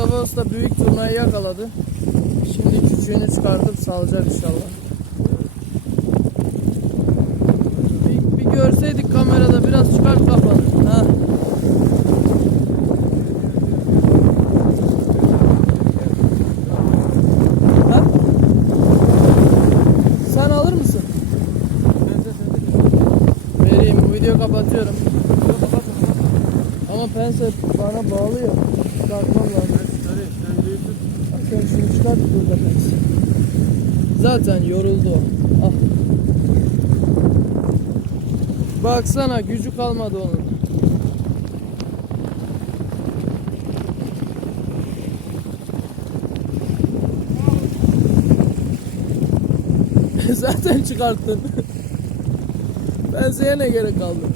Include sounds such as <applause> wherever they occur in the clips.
Mustafa Usta büyük turnayı yakaladı. Şimdi küçüğünü çıkartıp salacak inşallah. Bir, bir görseydik kamerada biraz çıkart kafanı. Ha. Kapatıyorum. Ama pense bana bağlı ya. Çıkartmam lazım. Bakın şunu çıkart burada. Zaten yoruldu. Ah. Baksana gücü kalmadı onun. <laughs> Zaten çıkarttın. Penseye ne gerek kaldı?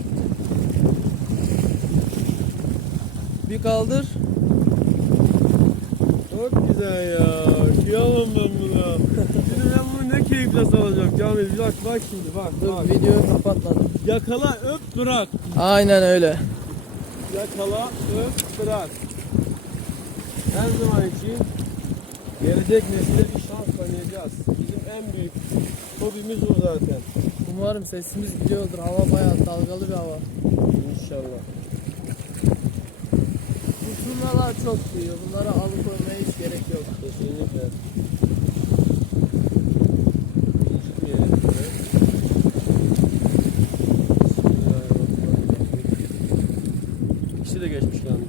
Bir kaldır. Çok güzel ya. Kıyamam ben buna. Şimdi ben bunu ne keyifle salacağım Kamil. Bir bak bak şimdi bak Dur bak. videoyu kapatmadım. Yakala öp bırak. Aynen öyle. Yakala öp bırak. Her zaman için gelecek nesile bir şans tanıyacağız. Bizim en büyük hobimiz bu zaten. Umarım sesimiz gidiyordur. Hava bayağı dalgalı bir hava. İnşallah. Bu turnalar çok büyüyor. Bunlara alıkoymaya hiç gerek yok. Kesinlikle. İkisi de geçmiş yani.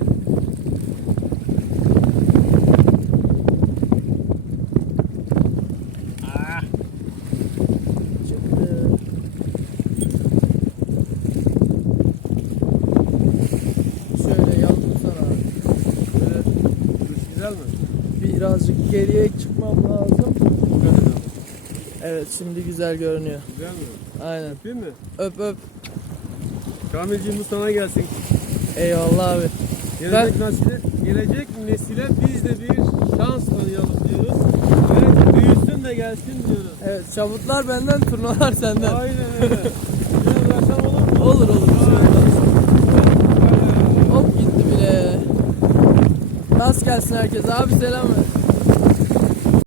Güzel mi? Birazcık geriye çıkmam lazım. Evet şimdi güzel görünüyor. Güzel mi? Aynen. Değil mi? Öp öp. Kamilciğim bu sana gelsin. Eyvallah abi. Gelecek nesile, gelecek nesile biz de bir şans tanıyalım diyoruz. Ve büyüsün de gelsin diyoruz. Evet çabutlar benden turnalar senden. Aynen öyle. <laughs> Biraz olur mu? Olur olur. Aynen. Gelsin herkese. Abi selam ver.